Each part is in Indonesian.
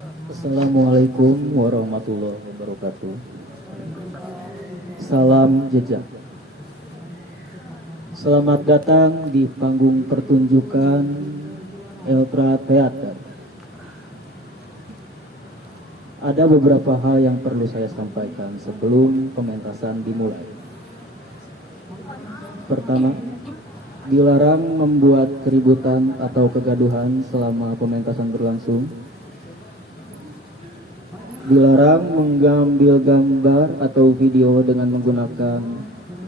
Assalamualaikum warahmatullahi wabarakatuh. Salam jejak. Selamat datang di panggung pertunjukan Eltra Theater. Ada beberapa hal yang perlu saya sampaikan sebelum pementasan dimulai. Pertama, dilarang membuat keributan atau kegaduhan selama pementasan berlangsung. Dilarang mengambil gambar atau video dengan menggunakan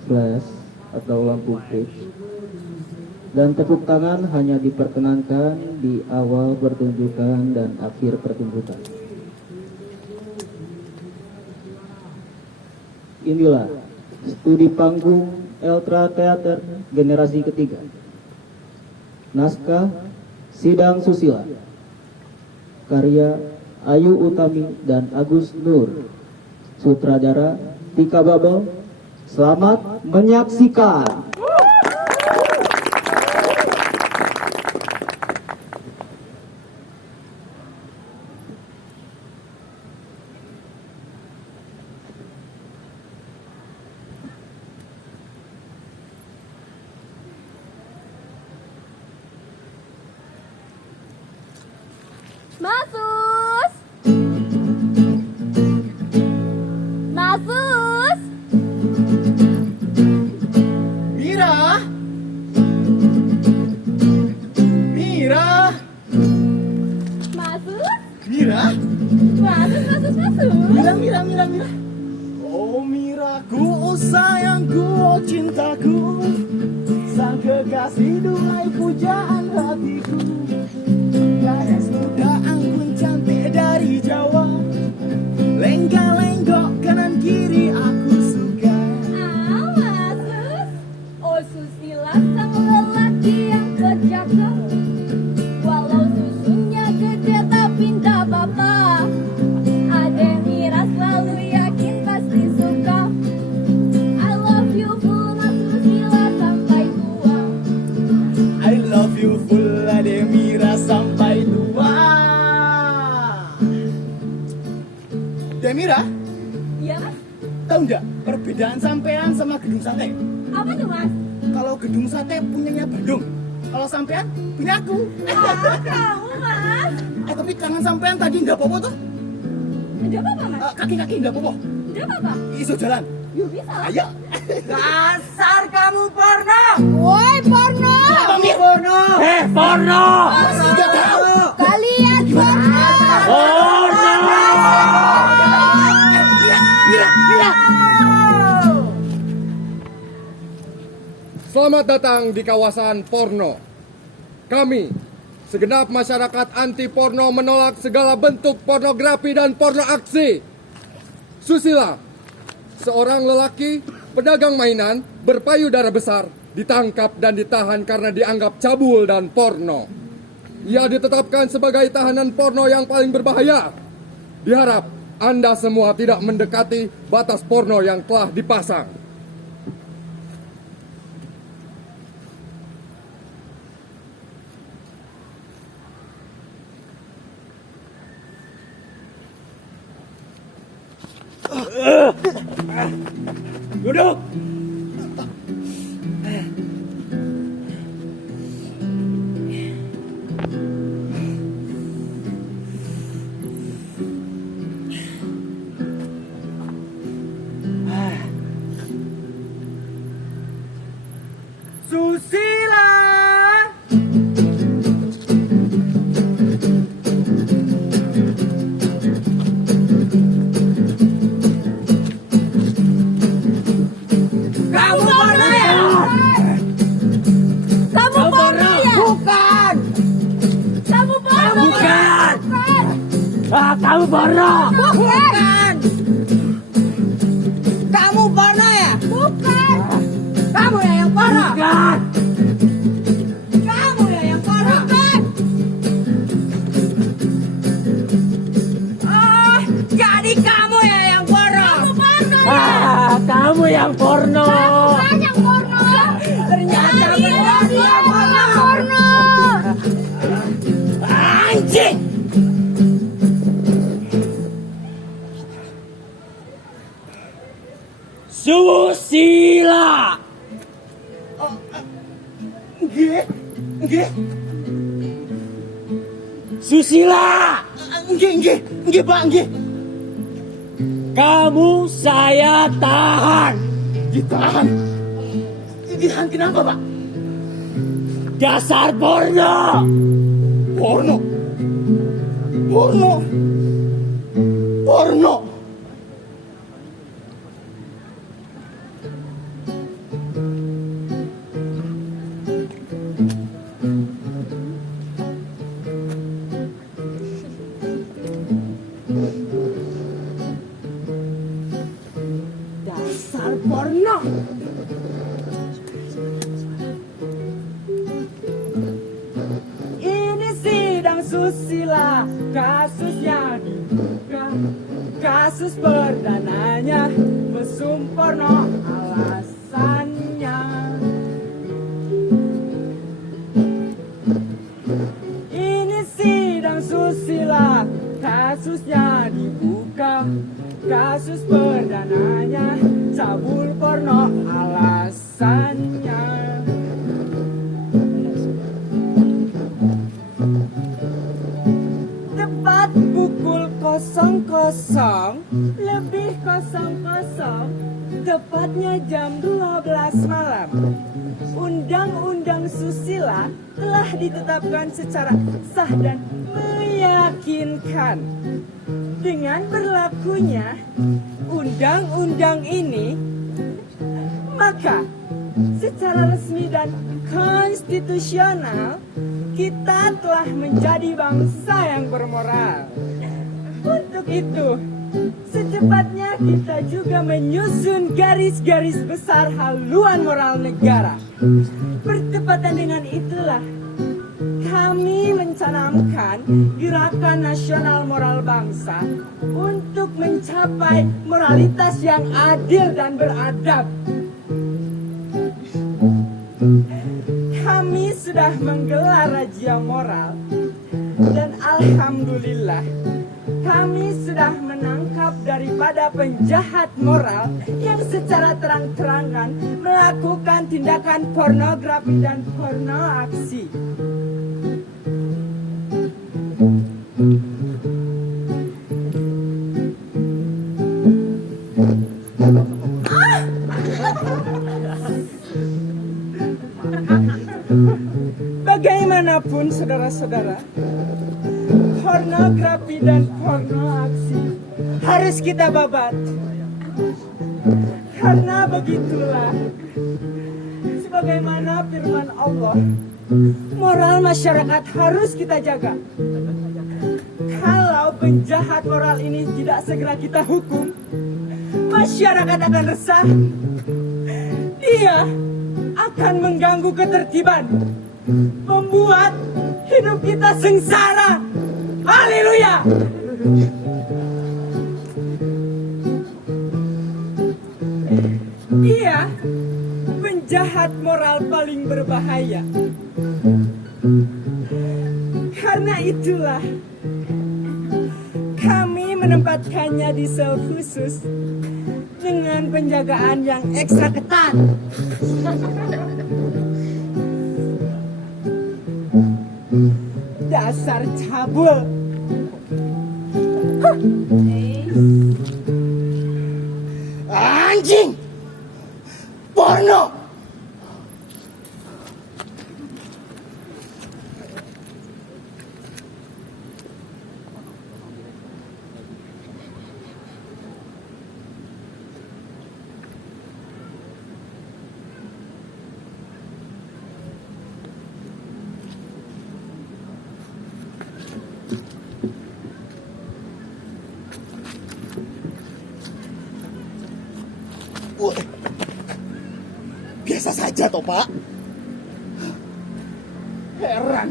flash atau lampu pitch. Dan tepuk tangan hanya diperkenankan di awal pertunjukan dan akhir pertunjukan. Inilah studi panggung Eltra Theater generasi ketiga. Naskah Sidang Susila, karya Ayu Utami dan Agus Nur, sutradara Tika Babel. Selamat menyaksikan. Masus! Masus! Mira! Mira! Masus? Mira! Masus! Mira! Oh Miraku, oh sayangku, oh cintaku, sang kekasih duhai pujaan hatiku. Gadis muda anggun cantik dari Jawa, lenggak-lenggok kanan kiri aku suka. Ah, Masus! Oh Susila sang lelaki yang kejaka. Walau susunya gede tapi ndak apa-apa. Ade Mira selalu yakin pasti suka. I love you full Mas Susila sampai tua. I love you full Ade Mira sampai tua. Demira, Iya Mas? tahu nggak perbedaan sampean sama gedung sate? Apa tuh Mas? Kalau gedung sate punyanya Bandung, kalau sampean punya aku. Ah, kamu Mas? Tapi tangan sampean tadi nggak popo tuh? Ada apa Mas? Kaki-kaki nggak popo. Ada apa? Iso jalan. Yuk bisa. Ayo. Dasar kamu porno! Woi porno! Pamir. Porno! Porno. Nggak tahu. Kalian porno! Mira. Selamat datang di kawasan porno. Kami, segenap masyarakat anti porno, menolak segala bentuk pornografi dan porno aksi. Susila, seorang lelaki pedagang mainan berpayudara besar, ditangkap dan ditahan karena dianggap cabul dan porno. Ia ditetapkan sebagai tahanan porno yang paling berbahaya. Diharap Anda semua tidak mendekati batas porno yang telah dipasang. Duduk. Susila. Kamu porno ya? Kamu porno ya? Bukan! Kamu porno Bukan! ya? Kamu porno! Bukan! Kamu porno ya? Bukan! Kamu ya yang porno? Bukan! Kamu ya yang porno? Bukan! Oh, jadi kamu ya yang porno? Kamu porno ya? Kamu yang porno! Bukan yang porno! Ternyata Kalian yang porno! anjing! Nggih. Susila, Nggih, Pak, nggih. kamu saya tahan. Ditahan. Ditahan kenapa, Pak? Dasar porno. Porno. Porno. Porno. Dasar porno. Ini sidang susila, kasusnya dibuka. Kasus perdananya mesum porno alasannya. Ini sidang susila, kasusnya dibuka. Kasus perdananya cabul porno alasannya. Tepat pukul 00 lebih 00, tepatnya jam 12 malam, Undang-Undang Susila telah ditetapkan secara sah dan meyakinkan. Dengan berlakunya undang-undang ini, maka secara resmi dan konstitusional kita telah menjadi bangsa yang bermoral. Untuk itu, secepatnya kita juga menyusun garis-garis besar haluan moral negara. Bertepatan dengan itulah kami mencanangkan gerakan nasional moral bangsa untuk mencapai moralitas yang adil dan beradab. Kami sudah menggelar razia moral dan alhamdulillah kami sudah menangkap daripada penjahat moral yang secara terang-terangan melakukan tindakan pornografi dan porno aksi. Bagaimanapun saudara-saudara, pornografi dan porno aksi harus kita babat. Karena begitulah, sebagaimana firman Allah, moral masyarakat harus kita jaga. Kalau penjahat moral ini tidak segera kita hukum, masyarakat akan resah. Dia akan mengganggu ketertiban, membuat hidup kita sengsara. Haleluya! Dia penjahat moral paling berbahaya. Karena itulah kami menempatkannya di sel khusus dengan penjagaan yang ekstra ketat. Dasar cabul. Anjing! Porno! Wah, biasa saja toh Pak. Heran,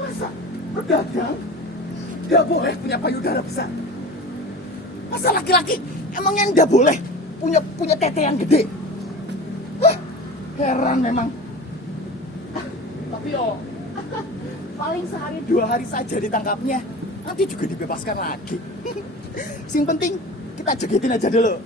masa pedagang gak boleh punya payudara besar? Masa laki-laki emangnya gak boleh punya tete yang gede? Hah, heran memang. Tapi paling sehari 2 hari saja ditangkapnya, nanti juga dibebaskan lagi. Yang penting kita jogetin aja dulu.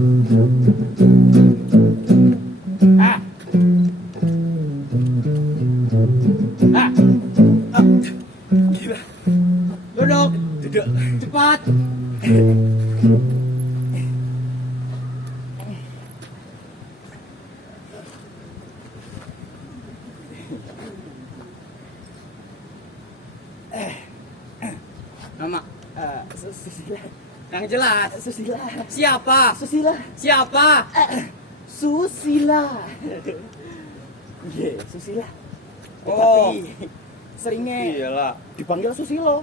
Ah. Ah. Ah. Gila. Duduk, Duduk. cepat. Nama Susila. yang jelas. Susila. Siapa? Susila. Siapa? Susila. Iya, Susila. Oh. Tapi seringnya Iyalah. dipanggil Susilo.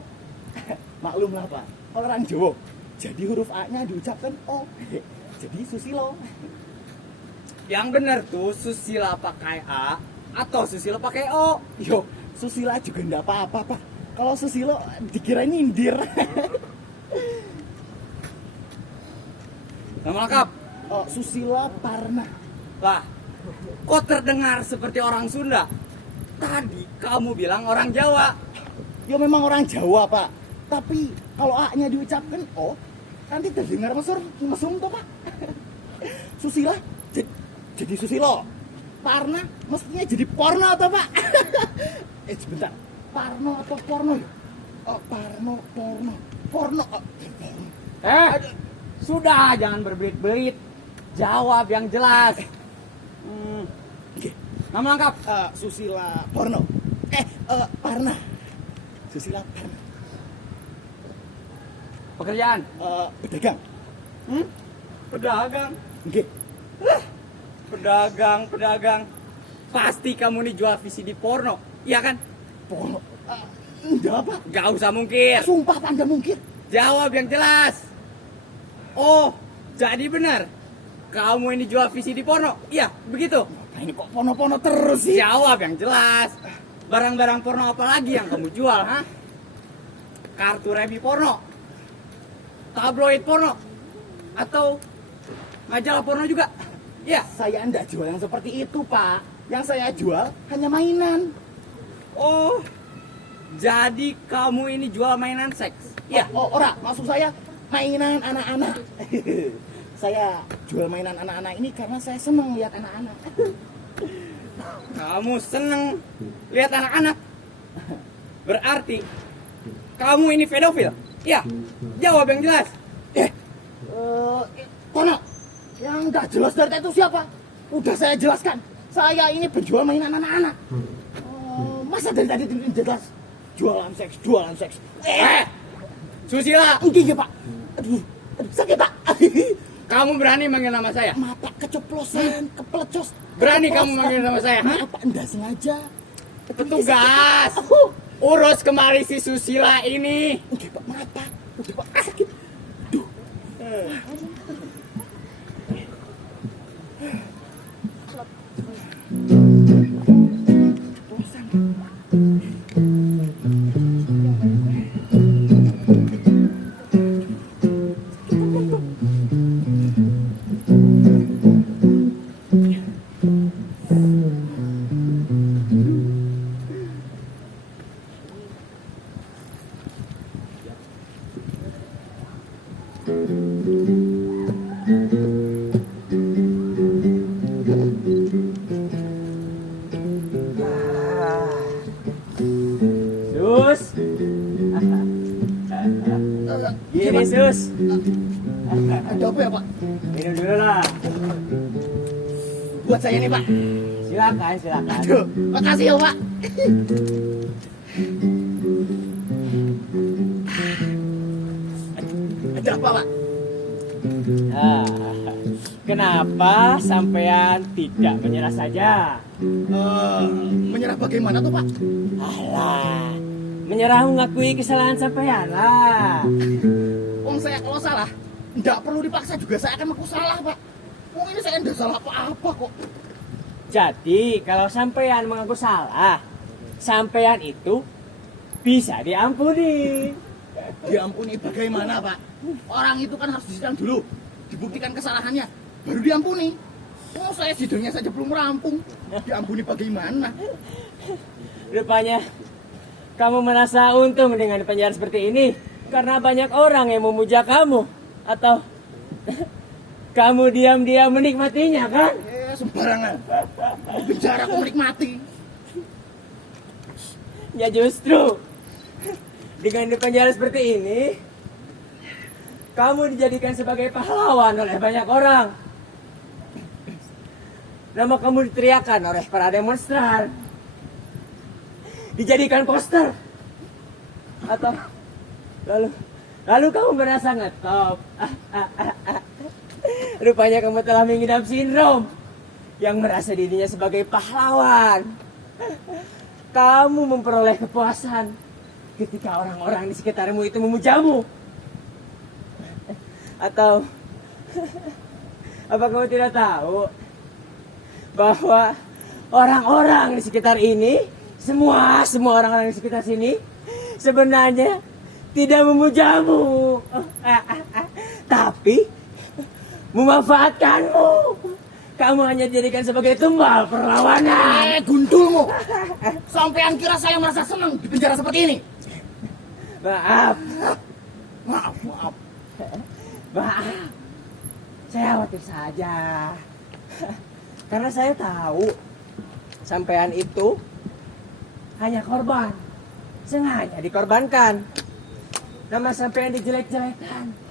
Maklum lah Pak, orang Jawa. Jadi huruf A-nya diucapkan O. Jadi Susilo. Yang benar tuh Susila pakai A atau Susilo pakai O? Yo, Susila juga enggak apa-apa Pak. Kalau Susilo dikira nyindir. Nama lengkap? Oh, Susila Parna. Lah, kok terdengar seperti orang Sunda? Tadi kamu bilang orang Jawa. Yo memang orang Jawa Pak. Tapi kalau A-nya diucapkan O, nanti terdengar mesum tuh Pak. Susila jadi Susilo. Parna mestinya jadi porno tuh Pak. Sebentar. Parno atau porno? Oh, Parno, porno. Porno. Sudah jangan berbelit-belit. Jawab yang jelas. Oke. Nama lengkap? Susila porno. Parna. Susila Parna. Pekerjaan? Pedagang. Pedagang. Oke. Pedagang. Pasti kamu nih jual VCD porno, iya kan? Porno. Enggak Pak. Gak usah mungkir. Sumpah Pak, enggak mungkin. Jawab yang jelas. Oh, jadi benar. Kamu ini jual VCD porno? Iya, begitu. Nah, ini kok porno-porno terus sih? Jawab yang jelas. Barang-barang porno apa lagi yang kamu jual, ha? Kartu remi porno? Tabloid porno? Atau majalah porno juga? Iya. Saya enggak jual yang seperti itu Pak. Yang saya jual hanya mainan. Oh, jadi kamu ini jual mainan seks? Iya. Ora, maksud saya mainan anak-anak. Saya jual mainan anak-anak ini karena saya senang lihat anak-anak. Kamu seneng lihat anak-anak? Berarti kamu ini pedofil? Iya. Jawab yang jelas. Kono, yang enggak jelas dari itu siapa? Udah saya jelaskan. Saya ini penjual mainan anak-anak. Masa dari tadi tidak jelas? Jualan seks. Susila, Enggak Pak. Aduh, sakit Pak. kamu berani manggil nama saya? Mata keceplosan, kepelecos. Berani kamu manggil nama saya? Hah? Apa enggak sengaja? Petugas, urus kembali si Susila ini. Enggak Pak, mata. Udah Pak, sakit. Duh. Sus. Gini Sus. Ada apa ya Pak? Minum dulu lah. Buat saya nih Pak. Silakan. Aduh, makasih ya Pak. Ada apa Pak? Kenapa sampean tidak menyerah saja? Menyerah bagaimana tuh Pak? Alah, menyerah mengakui kesalahan sampean lah. Wong saya kalau salah, nggak perlu dipaksa juga saya akan mengaku salah Pak. Wong ini saya nggak salah apa-apa kok. Jadi kalau sampean mengaku salah, sampean itu bisa diampuni. Diampuni bagaimana Pak? Orang itu kan harus disidang dulu, dibuktikan kesalahannya, baru diampuni. Oh saya sidangnya saja belum rampung, diampuni bagaimana? Rupanya kamu merasa untung dengan penjara seperti ini karena banyak orang yang memuja kamu, atau Kamu diam-diam menikmatinya kan? Sembarangan. Bicara aku menikmati. Ya justru dengan dipenjara seperti ini, kamu dijadikan sebagai pahlawan oleh banyak orang. Nama kamu diteriakan oleh para demonstran. Dijadikan poster. Atau lalu kamu merasa ngetop. Rupanya kamu telah mengidap sindrom yang merasa dirinya sebagai pahlawan. Kamu memperoleh kepuasan ketika orang-orang di sekitarmu itu memujamu. Atau apa kamu tidak tahu bahwa orang-orang di sekitar ini, semua orang-orang di sekitar sini sebenarnya tidak memujamu, tapi memanfaatkanmu. Kamu hanya dijadikan sebagai tumbal perlawanan. Gundulmu. Sampean kira saya merasa senang di penjara seperti ini? Maaf. Maaf. Maaf. Saya khawatir saja. Karena saya tahu sampean itu hanya korban. Sengaja dikorbankan. Nama sampean dijelek-jelekan.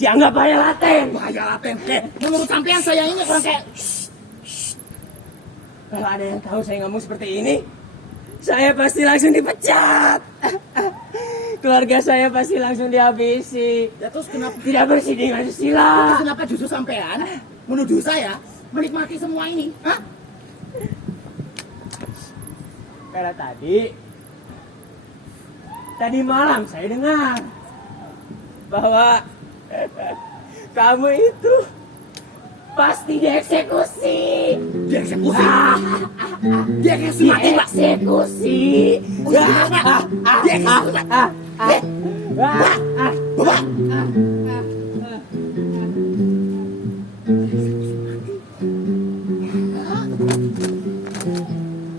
Dianggap bahaya laten. Bahaya laten. Menurut sampean saya ini orang kayak... Kalau ada yang tahu saya ngomong seperti ini, saya pasti langsung dipecat. Keluarga saya pasti langsung dihabisi. Ya terus kenapa? Tidak bersih dengan susila. Terus kenapa justru sampean menuduh saya menikmati semua ini? Hah? Karena tadi malam saya dengar bahwa kamu itu pasti dieksekusi. Dieksekusi? Dieksekusi mati, Pak? Dieksekusi. Dieksekusi, Pak? Bapak!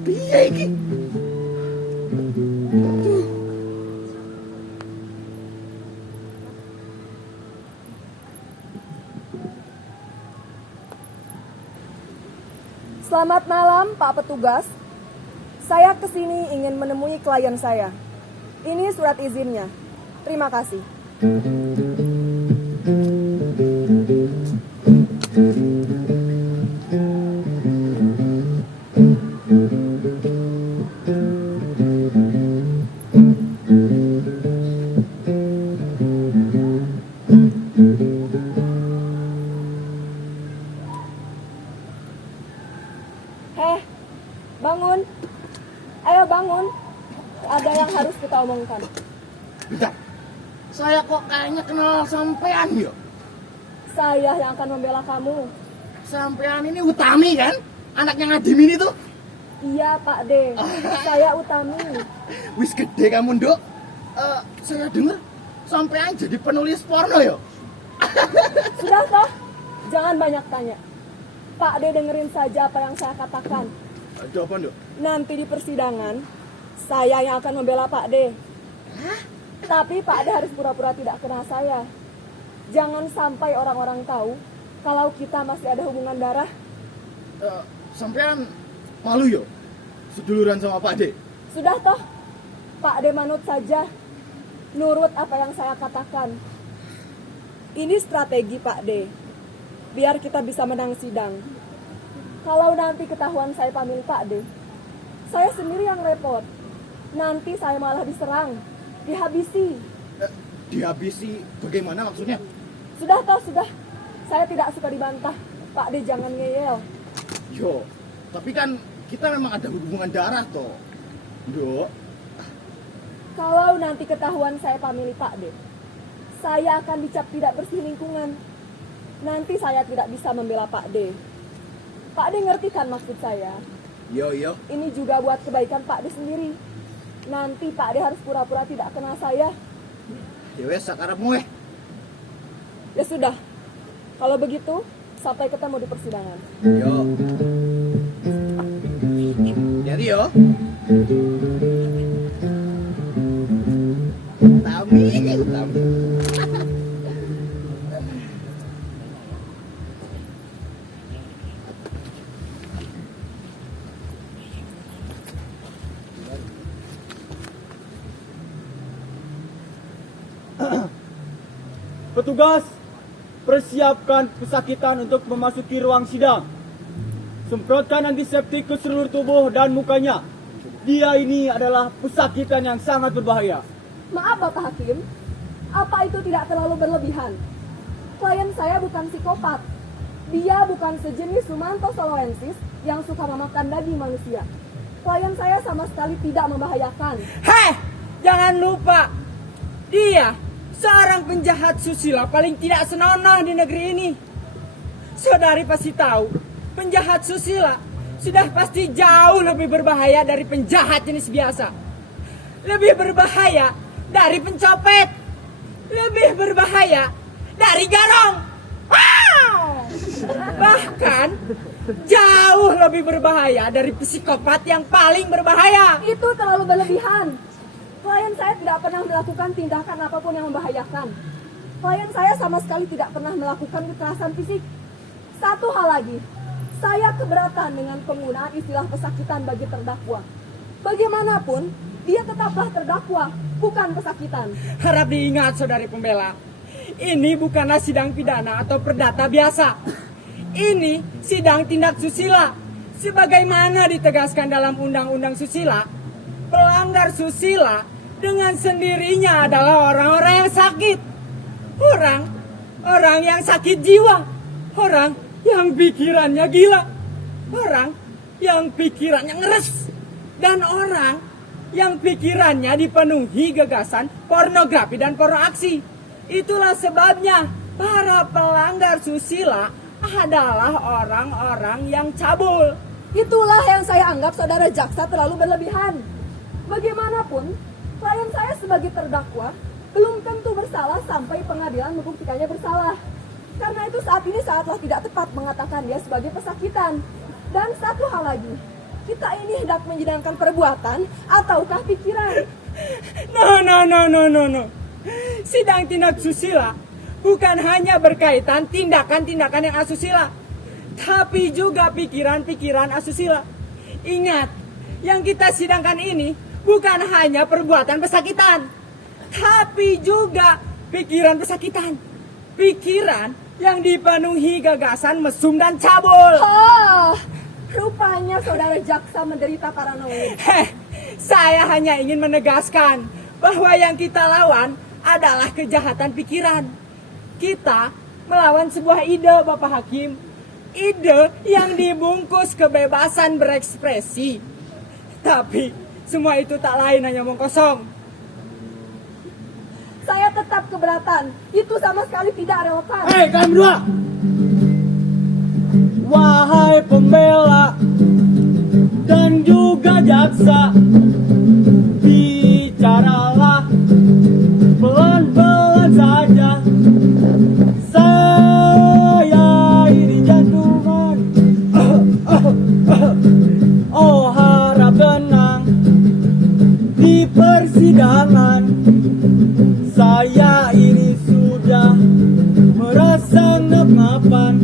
Piye iki? Selamat malam, Pak Petugas. Saya kesini ingin menemui klien saya. Ini surat izinnya. Terima kasih. Bangun. Ayo bangun. Ada yang harus kita omongkan. Bentar. Saya kok kayaknya kenal sampean ya? Saya yang akan membela kamu. Sampean ini Utami kan? Anaknya Ngadim ini tuh. Iya, Pak D. Saya Utami. Wis gede kamu, Nduk. Saya dengar sampean jadi penulis porno ya? Sudah toh? Jangan banyak tanya. Pak D dengerin saja apa yang saya katakan. Ada apa, Nduk? Nanti di persidangan, saya yang akan membela Pak D. Tapi Pak D harus pura-pura tidak kenal saya. Jangan sampai orang-orang tahu kalau kita masih ada hubungan darah. Sampean malu ya? Seduluran sama Pak D? Sudah toh? Pak D manut saja. Nurut apa yang saya katakan. Ini strategi Pak D. Biar kita bisa menang sidang. Kalau nanti ketahuan saya pamili Pak D, saya sendiri yang repot. Nanti saya malah diserang, dihabisi. Dihabisi bagaimana maksudnya? Sudah toh, sudah. Saya tidak suka dibantah. Pak D jangan ngeyel. Yo, tapi kan kita memang ada hubungan darah toh. Nduk. Kalau nanti ketahuan saya pamili Pak D, saya akan dicap tidak bersih lingkungan. Nanti saya tidak bisa membela Pak D. Pak D ngerti kan maksud saya? Yo. Ini juga buat kebaikan Pak D sendiri. Nanti Pak D harus pura-pura tidak kenal saya. Ya wes sakarepmu weh. Ya sudah. Kalau begitu, sampai ketemu di persidangan. Yo. Jadi yo. Utami. Petugas, persiapkan pesakitan untuk memasuki ruang sidang. Semprotkan antiseptik ke seluruh tubuh dan mukanya. Dia ini adalah pesakitan yang sangat berbahaya. Maaf Bapak Hakim, apa itu tidak terlalu berlebihan? Klien saya bukan psikopat. Dia bukan sejenis Sumanto soloensis yang suka memakan daging manusia. Klien saya sama sekali tidak membahayakan. Heh, jangan lupa, dia seorang penjahat susila paling tidak senonoh di negeri ini. Saudari pasti tahu, penjahat susila sudah pasti jauh lebih berbahaya dari penjahat jenis biasa. Lebih berbahaya dari pencopet. Lebih berbahaya dari garong. Wow! Bahkan jauh lebih berbahaya dari psikopat yang paling berbahaya. Itu terlalu berlebihan. Klien saya tidak pernah melakukan tindakan apapun yang membahayakan. Klien saya sama sekali tidak pernah melakukan kekerasan fisik. Satu hal lagi, saya keberatan dengan penggunaan istilah pesakitan bagi terdakwa. Bagaimanapun, dia tetaplah terdakwa, bukan pesakitan. Harap diingat saudari pembela, ini bukanlah sidang pidana atau perdata biasa. Ini sidang tindak susila. Sebagaimana ditegaskan dalam Undang-Undang Susila, pelanggar susila dengan sendirinya adalah orang-orang yang sakit. Orang yang sakit jiwa. Orang yang pikirannya gila. Orang yang pikirannya ngeres. Dan orang yang pikirannya dipenuhi gagasan pornografi dan porno aksi. Itulah sebabnya para pelanggar susila adalah orang-orang yang cabul. Itulah yang saya anggap saudara jaksa terlalu berlebihan. Bagaimanapun, klien saya sebagai terdakwa belum tentu bersalah sampai pengadilan membuktikannya bersalah. Karena itu saat ini sangatlah tidak tepat mengatakan dia sebagai pesakitan. Dan satu hal lagi, kita ini hendak menjadikan perbuatan ataukah pikiran? No. Sidang tindak susila bukan hanya berkaitan tindakan-tindakan yang asusila, tapi juga pikiran-pikiran asusila. Ingat, yang kita sidangkan ini bukan hanya perbuatan pesakitan, tapi juga pikiran pesakitan. Pikiran yang dipenuhi gagasan mesum dan cabul. Oh, rupanya saudara jaksa menderita paranoid. Saya hanya ingin menegaskan bahwa yang kita lawan adalah kejahatan pikiran. Kita melawan sebuah ide, Bapak Hakim. Ide yang dibungkus kebebasan berekspresi. Tapi semua itu tak lain hanya omong kosong. Saya tetap keberatan. Itu sama sekali tidak relevan. Hei, kalian berdua! Wahai pembela dan juga jaksa, bicaralah pelan-pelan saja. Saya ini jantungan. Oh, harap tenang di persidangan. Saya ini sudah merasa ngap-ngapan.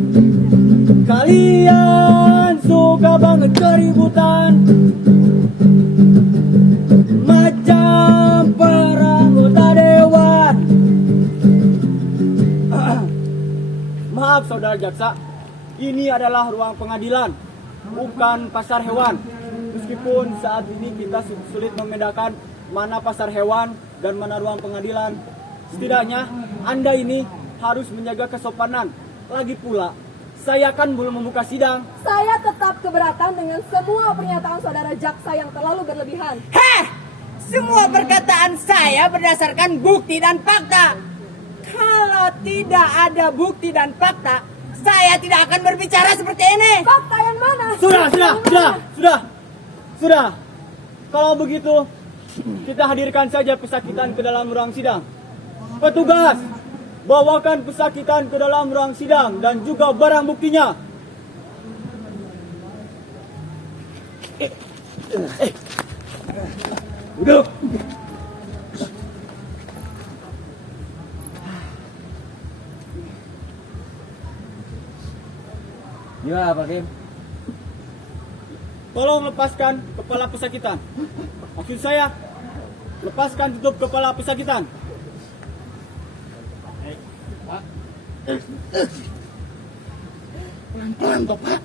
Kalian suka banget keributan, macam peranggota dewan. Maaf saudara jaksa, ini adalah ruang pengadilan, bukan pasar hewan. Meskipun saat ini kita sulit membedakan mana pasar hewan dan mana ruang pengadilan, setidaknya Anda ini harus menjaga kesopanan. Lagi pula, saya kan belum membuka sidang. Saya tetap keberatan dengan semua pernyataan saudara jaksa yang terlalu berlebihan. Semua perkataan saya berdasarkan bukti dan fakta. Kalau tidak ada bukti dan fakta, saya tidak akan berbicara seperti ini. Fakta yang mana? Sudah. Kalau begitu, kita hadirkan saja pesakitan ke dalam ruang sidang. Petugas, bawakan pesakitan ke dalam ruang sidang dan juga barang buktinya. Duduk. Ya, Pak Kim. Tolong lepaskan kepala pesakitan. Maksud saya, lepaskan tutup kepala pesakitan. Pelan-pelan toh, Pak.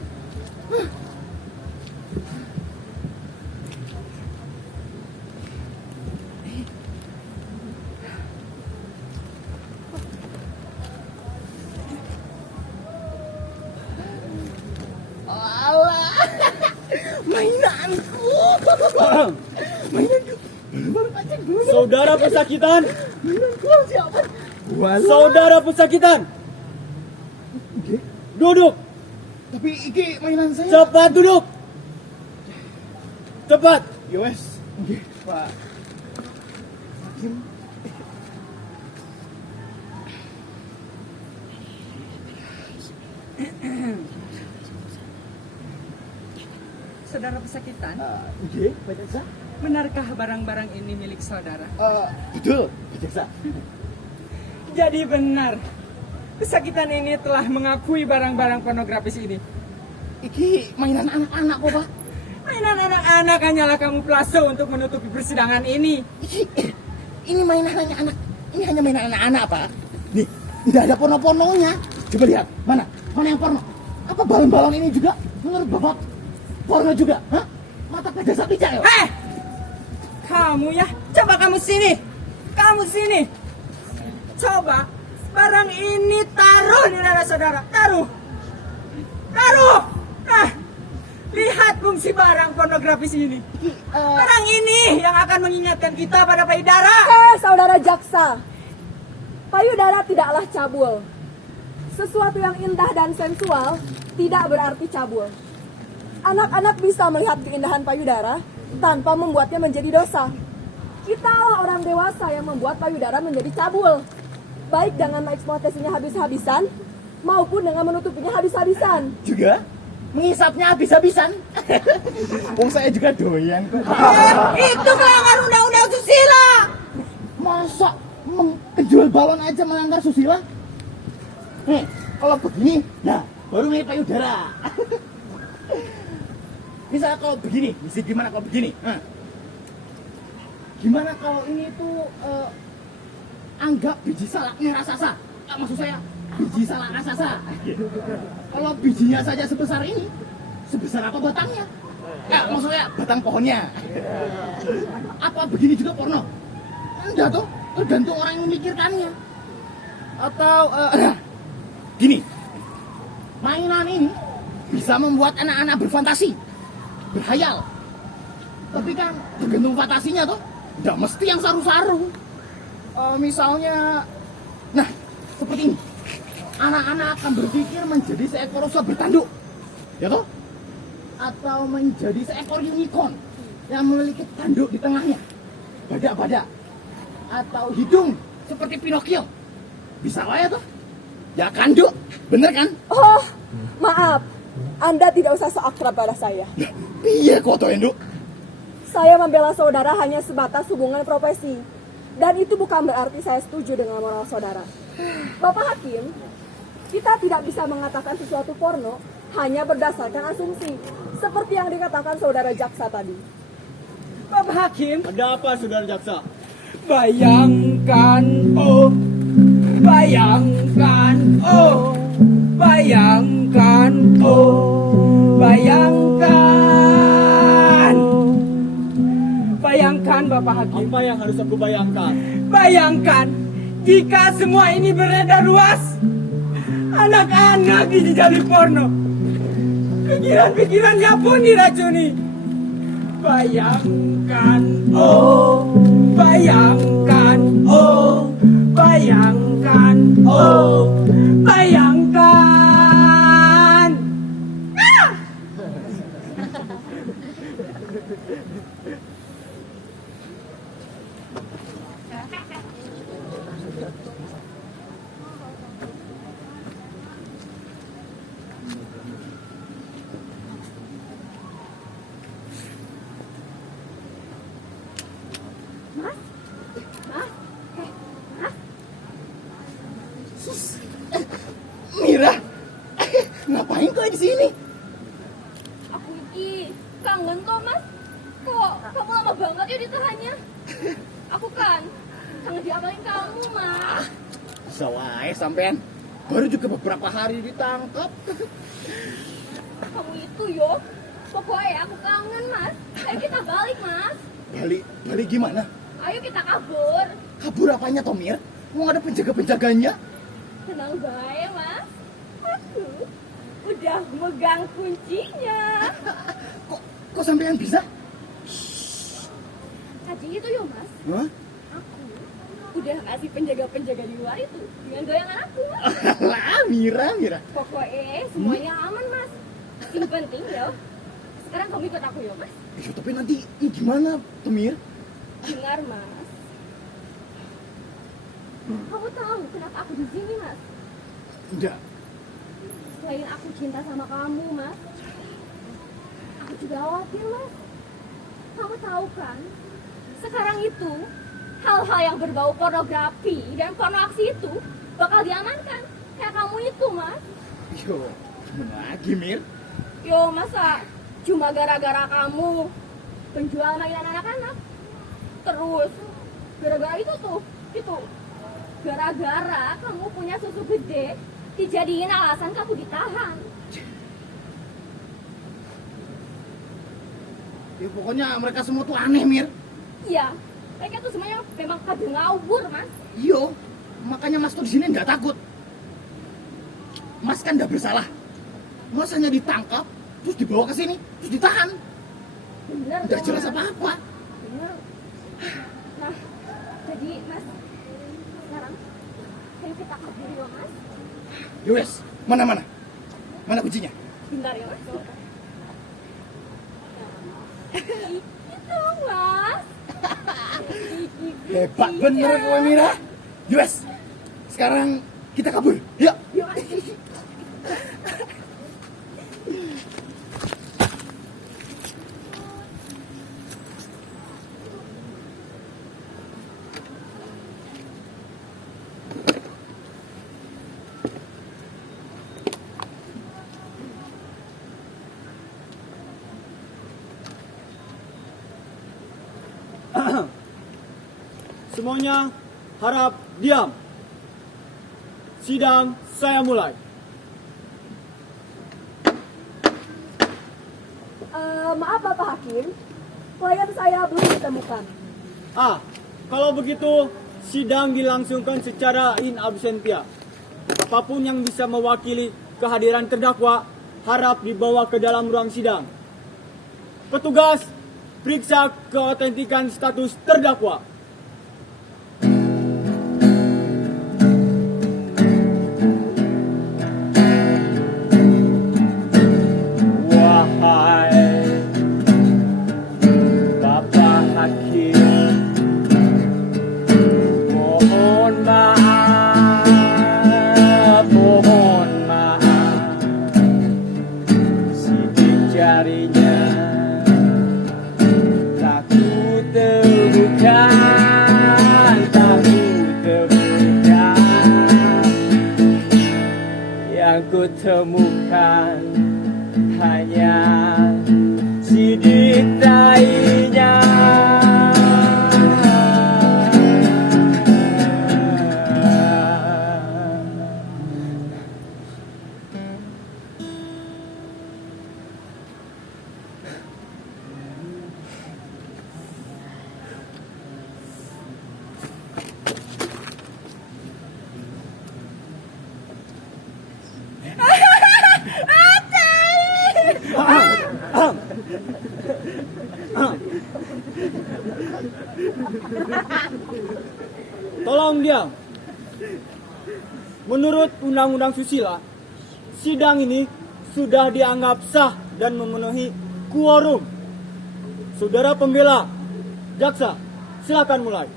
Alah, mainanku. Mainanku. Baru aja dulu. Saudara pesakitan, Mainanku siapa? saudara pesakitan, Oke. duduk, Tapi iki mainan saya. cepat duduk, cepat. Ya wes. Oke, Pak. Hakim. Saudara pesakitan, Oke, Pak Jaksa. benarkah barang-barang ini milik saudara? Betul, Pak Jaksa. Jadi benar, pesakitan ini telah mengakui barang-barang pornografis ini. Iki mainan anak-anak kok, Pak. Mainan anak-anak hanyalah kamuflase untuk menutupi persidangan ini. Ini mainan anak-anak. Ini hanya mainan anak-anak, Pak. Nih, tidak ada porno-pornonya. Coba lihat, mana? Mana yang porno? Apa balon-balon ini juga menurut Bapak porno juga? Hah? Mata Pak Jaksa pijak ya? Kamu ya, coba kamu sini. Kamu sini. Coba barang ini taruh di dada saudara. Taruh. Taruh. Nah, lihat fungsi barang pornografis ini. Barang ini yang akan mengingatkan kita pada payudara. Saudara jaksa, payudara tidaklah cabul. Sesuatu yang indah dan sensual tidak berarti cabul. Anak-anak bisa melihat keindahan payudara tanpa membuatnya menjadi dosa. Kitalah orang dewasa yang membuat payudara menjadi cabul, baik dengan mengeksploitasinya habis-habisan maupun dengan menutupinya habis-habisan. Juga mengisapnya habis-habisan. Wong saya juga doyan kok. Itu melanggar undang-undang susila. Masa menjual balon aja melanggar susila? Nih, kalau begini, nah baru nih payudara. Misalnya kalau begini, gimana kalau begini? Gimana kalau ini tuh anggap biji salaknya raksasa? Maksud saya biji salak raksasa. Kalau bijinya saja sebesar ini, sebesar apa batangnya? Maksudnya batang pohonnya. Apa begini juga porno? Enggak tuh, tergantung orang yang memikirkannya. Atau gini, mainan ini bisa membuat anak-anak berfantasi, berhayal. Tapi kan tergantung fantasinya tuh, nggak mesti yang saru-saru. Misalnya, nah seperti ini, anak-anak akan berpikir menjadi seekor rusa bertanduk, ya toh? Atau menjadi seekor unicorn yang memiliki tanduk di tengahnya, badak-badak, atau hidung seperti Pinocchio. Bisa lah ya toh? Ya kanduk, bener kan? Oh, maaf, Anda tidak usah seakrab pada saya. Iya kok toh Enduk. Saya membela saudara hanya sebatas hubungan profesi. Dan itu bukan berarti saya setuju dengan moral saudara. Bapak Hakim, kita tidak bisa mengatakan sesuatu porno hanya berdasarkan asumsi. Seperti yang dikatakan saudara jaksa tadi. Bapak Hakim, Ada apa saudara jaksa? bayangkan, oh, bayangkan, oh, bayangkan, oh, bayangkan. Bayangkan Bapak Hakim, Apa yang harus aku bayangkan? bayangkan jika semua ini beredar luas, anak-anak dijajali porno, pikiran-pikirannya pun diracuni. Bayangkan, oh, bayangkan, oh, bayangkan, oh, bayangkan. Mira, ngapain kau di sini? Aku iki kangen kok mas. Kok kamu lama banget ya ditahannya? Aku kan kangen diapain kamu mas. Bisa wae sampean. Baru juga beberapa hari ditangkap. Kamu itu yo. Pokoknya aku kangen mas. Ayo kita balik mas. Balik gimana? Ayo kita kabur. Kabur apanya Tomir? Mau ada penjaga-penjaganya? Tenang bae mas. Aku udah megang kuncinya. Kok sampean bisa? Tadi itu yo mas. Hah? Aku udah kasih penjaga-penjaga di luar itu dengan goyangan aku. Lah, Mira. Pokoknya semuanya aman mas. Yang penting yo. Sekarang kamu ikut aku yo mas. Ya, tapi nanti ini gimana, Tomir? Dengar mas. Kamu tahu kenapa aku di sini mas? Enggak. Selain aku cinta sama kamu mas, aku juga khawatir mas. Kamu tahu kan? Sekarang itu hal-hal yang berbau pornografi dan porno aksi itu bakal diamankan. Kayak kamu itu mas. Yo, gimana lagi, Mir? Yo masa cuma gara-gara kamu penjual mainan anak-anak? Terus gara-gara itu gara-gara kamu punya susu gede dijadiin alasan kamu ditahan. Ya pokoknya mereka semua tuh aneh, Mir. Iya, mereka tuh semuanya memang pada ngawur mas. Iyo, makanya Mas tuh di sini nggak takut. Mas kan nggak bersalah. Mas hanya ditangkap, terus dibawa ke sini, terus ditahan. Bener Nggak kok, jelas Mas. apa-apa. Bener. Nah, jadi mas sekarang ayo kita kabur ya mas. Yowes, mana kuncinya? Bentar ya mas. Itu mas. Hebat bener kowe, Mira. Yowes, sekarang kita kabur. Yuk. Yuk mas. Semuanya harap diam. Sidang saya mulai. Maaf Bapak Hakim, klien saya belum ditemukan. Kalau begitu sidang dilangsungkan secara in absentia. Apapun yang bisa mewakili kehadiran terdakwa harap dibawa ke dalam ruang sidang. Petugas, periksa keotentikan status terdakwa. Wahai Bapak Hakim, mohon maaf, sidik jarinya tak ku temukan, yang ku temukan hanya sidik tainya. Tolong diam. Menurut Undang-Undang Susila, sidang ini sudah dianggap sah dan memenuhi quorum. Saudara pembela, jaksa, silakan mulai.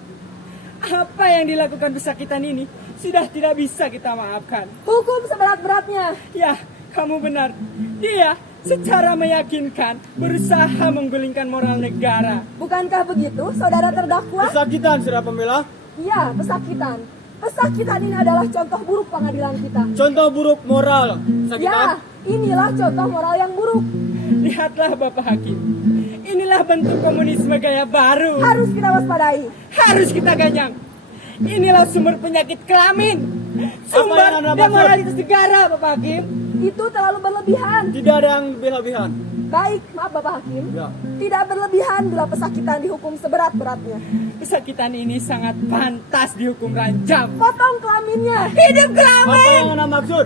Apa yang dilakukan pesakitan ini sudah tidak bisa kita maafkan. Hukum seberat-beratnya. Ya, kamu benar. Dia secara meyakinkan berusaha menggulingkan moral negara. Bukankah begitu, saudara terdakwa? Pesakitan, saudara pembela. Iya, pesakitan. Pesakitan ini adalah contoh buruk pengadilan kita. Contoh buruk moral pesakitan. Ya, inilah contoh moral yang buruk. Lihatlah Bapak Hakim. Inilah bentuk komunisme gaya baru. Harus kita waspadai. Harus kita ganyang. Inilah sumber penyakit kelamin. Sumber yang Anda maksud? demoralitas negara, Bapak Hakim. Itu terlalu berlebihan. Tidak ada yang berlebihan. Baik, maaf Bapak Hakim. Ya. Tidak berlebihan bila pesakitan dihukum seberat-beratnya. Kesakitan ini sangat pantas dihukum ranjam. Potong kelaminnya. Hidup Apa kelamin! yang Anda maksud?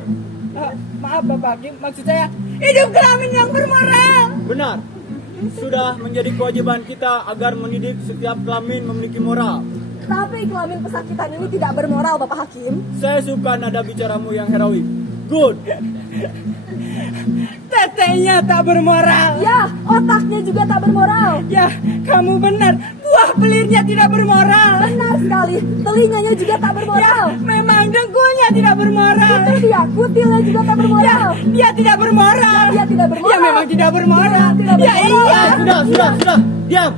Maaf Bapak Hakim, maksud saya hidup kelamin yang bermoral. Benar. Sudah menjadi kewajiban kita agar mendidik setiap kelamin memiliki moral. Tapi kelamin pesakitan ini tidak bermoral Bapak Hakim. Saya suka nada bicaramu yang heroik. Good. Tetenya tak bermoral. Ya, otaknya juga tak bermoral. Ya, kamu benar. Buah pelirnya tidak bermoral. Benar sekali, telinganya juga tak bermoral. Ya, memang dengkulnya tidak bermoral. Itu dia, kutilnya juga tak bermoral. Dia tidak bermoral. Dia tidak bermoral. Ya, memang tidak bermoral. Tidak Ya, bermoral. iya. Sudah. Diam.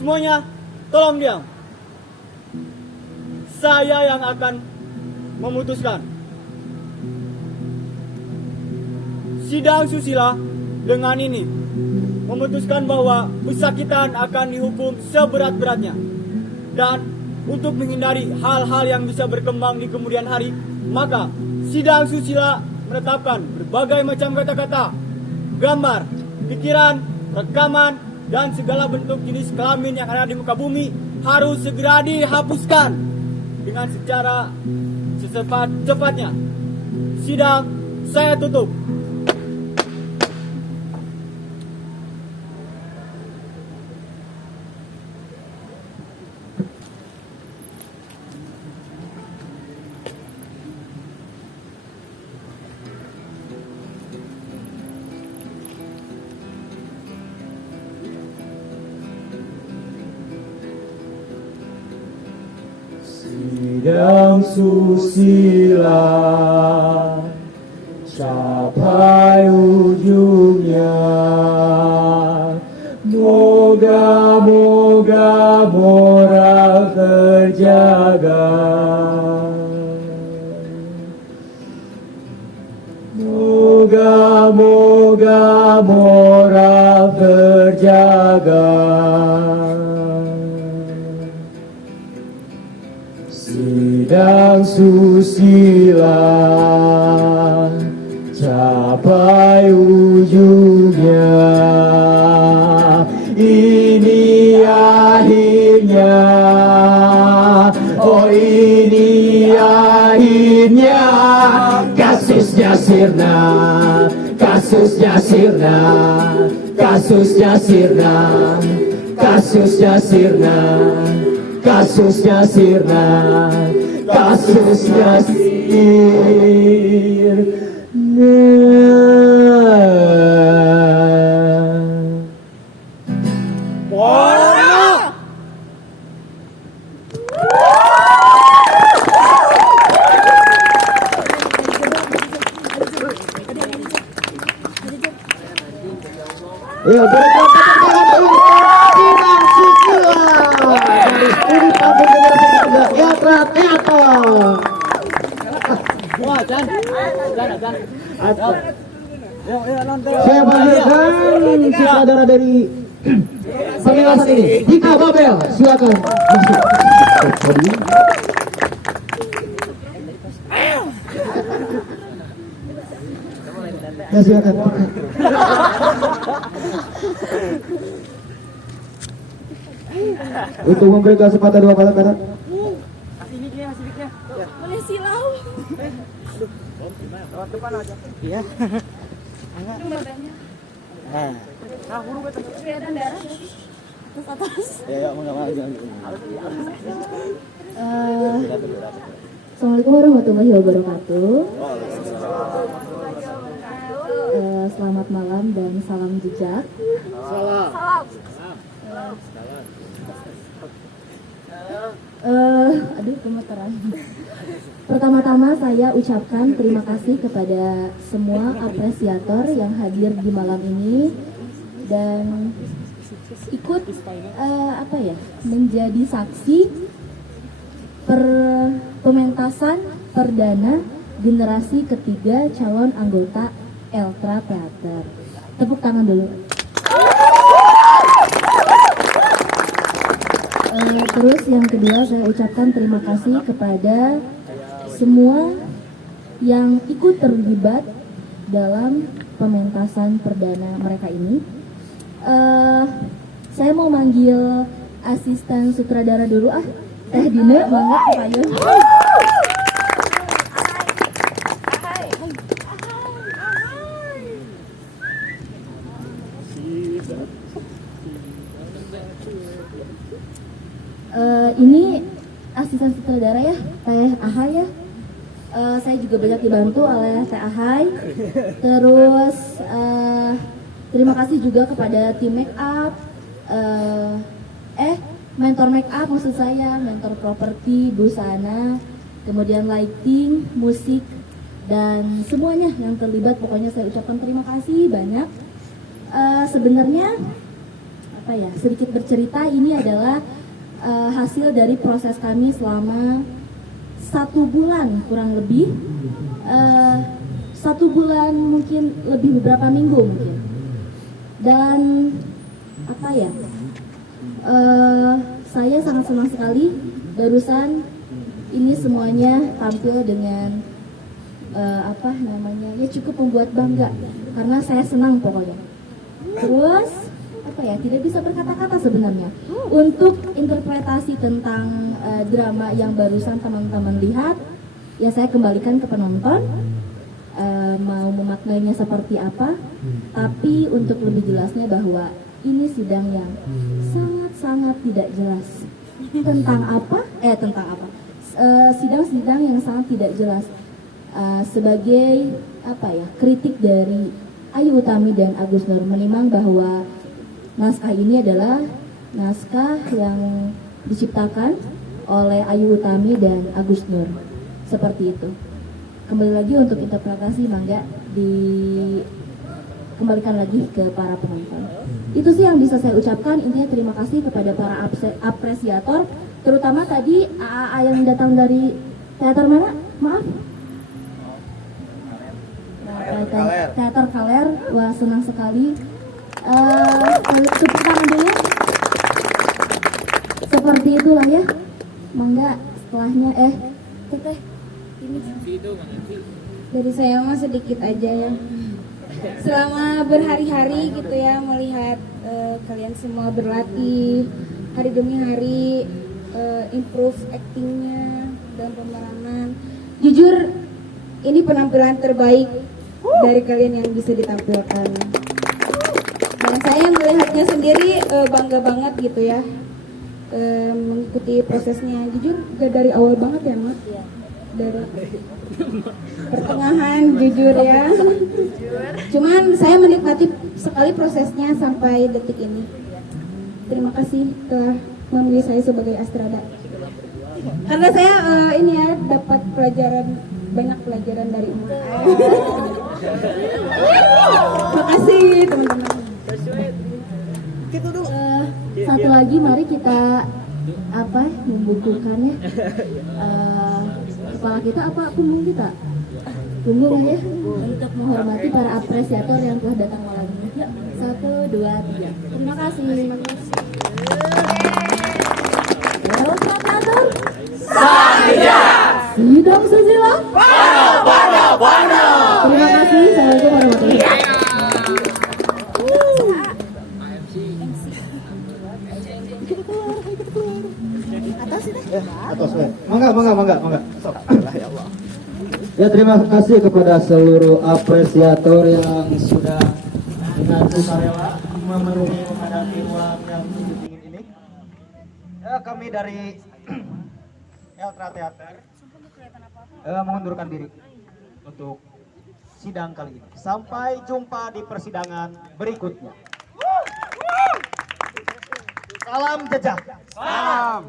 Semuanya, tolong diam. Saya yang akan memutuskan. Sidang susila dengan ini memutuskan bahwa pesakitan akan dihukum seberat-beratnya. Dan untuk menghindari hal-hal yang bisa berkembang di kemudian hari, maka sidang susila menetapkan berbagai macam kata-kata, gambar, pikiran, rekaman, dan segala bentuk jenis kelamin yang ada di muka bumi harus segera dihapuskan dengan secara secepat-cepatnya. Sidang saya tutup. Sidang susila capai ujungnya. Moga-moga moral terjaga. Moga-moga moral terjaga. Sidang susila capai ujungnya. Ini akhirnya, oh ini akhirnya. Kasusnya sirna, kasusnya sirna, kasusnya sirna, kasusnya sirna. Kasusnya sirna, kasusnya Ayo, berikan tepuk tangan dulu. Sidang susila dari Studi Publik Universitas Yatra Teater. Wah, jangan. Saya panggilkan sutradara dari penjelasan ini, Dika Babel, silakan masuk. Ya silakan. Untuk memberi kesempatan dua kata-kata. Boleh silau. Iya. Kelihatan darah. Atas. Ya, Assalamualaikum warahmatullahi wabarakatuh. Selamat malam dan salam jejak. Aduh, gemeteran. Pertama-tama saya ucapkan terima kasih kepada semua apresiator yang hadir di malam ini dan ikut menjadi saksi pementasan perdana generasi ketiga calon anggota Eltra Theater. Tepuk tangan dulu. Terus yang kedua saya ucapkan terima kasih kepada semua yang ikut terlibat dalam pementasan perdana mereka ini. Saya mau manggil asisten sutradara dulu Teh Dina, mangga ayo. Ini asisten sutradara ya, Teh Ahai ya. Saya juga banyak dibantu oleh Teh Ahai. Terus terima kasih juga kepada tim make up, mentor make up maksud saya, mentor properti, busana, kemudian lighting, musik, dan semuanya yang terlibat. Pokoknya saya ucapkan terima kasih banyak. Sebenarnya apa ya, sedikit bercerita, ini adalah hasil dari proses kami selama 1 bulan kurang lebih, 1 bulan mungkin lebih, beberapa minggu mungkin. Dan apa ya, saya sangat senang sekali barusan ini semuanya tampil dengan apa namanya ya, cukup membuat bangga karena saya senang pokoknya. Terus apa ya, tidak bisa berkata-kata sebenarnya untuk interpretasi tentang drama yang barusan teman-teman lihat. Ya saya kembalikan ke penonton mau memaknainya seperti apa. Tapi untuk lebih jelasnya bahwa ini sidang yang sangat-sangat tidak jelas tentang apa sidang-sidang yang sangat tidak jelas sebagai apa ya, kritik dari Ayu Utami dan Agus Nur menimang bahwa naskah ini adalah naskah yang diciptakan oleh Ayu Utami dan Agus Nur. Seperti itu. Kembali lagi untuk interpretasi, mangga dikembalikan lagi ke para penonton. Itu sih yang bisa saya ucapkan. Intinya terima kasih kepada para apresiator, terutama tadi AAA yang datang dari teater mana? Maaf. Teater Kaler. Wah, senang sekali. Tepuk tangan dulu. Seperti itulah ya. Mangga setelahnya Teteh ini dari saya mah sedikit aja ya. Selama berhari-hari gitu ya melihat kalian semua berlatih hari demi hari, improve actingnya dan pemeranan. Jujur ini penampilan terbaik dari kalian yang bisa ditampilkan. Dan saya melihatnya sendiri bangga banget gitu ya, mengikuti prosesnya. Jujur gak dari awal banget ya Mak, dari pertengahan jujur ya. Cuman saya menikmati sekali prosesnya sampai detik ini. Terima kasih telah memilih saya sebagai Astrada. Karena saya ini ya dapat banyak pelajaran dari Emak. Terima kasih teman-teman. Satu lagi, mari kita membukukannya. Kepala kita apa punggung kita? Punggung ya, untuk menghormati para apresiator yang telah datang malam ini. Yuk, 1, 2, 3. Terima kasih. Sidang susila. Terima kasih. Assalamualaikum warahmatullahi wabarakatuh. Mangga. Ya, terima kasih kepada seluruh apresiator yang sudah dengan sukarela memenuhi memadati ruang yang cukup dingin ini. Ya, kami dari Eltra Theater mengundurkan diri untuk sidang kali ini. Sampai jumpa di persidangan berikutnya. Salam jejak. Salam.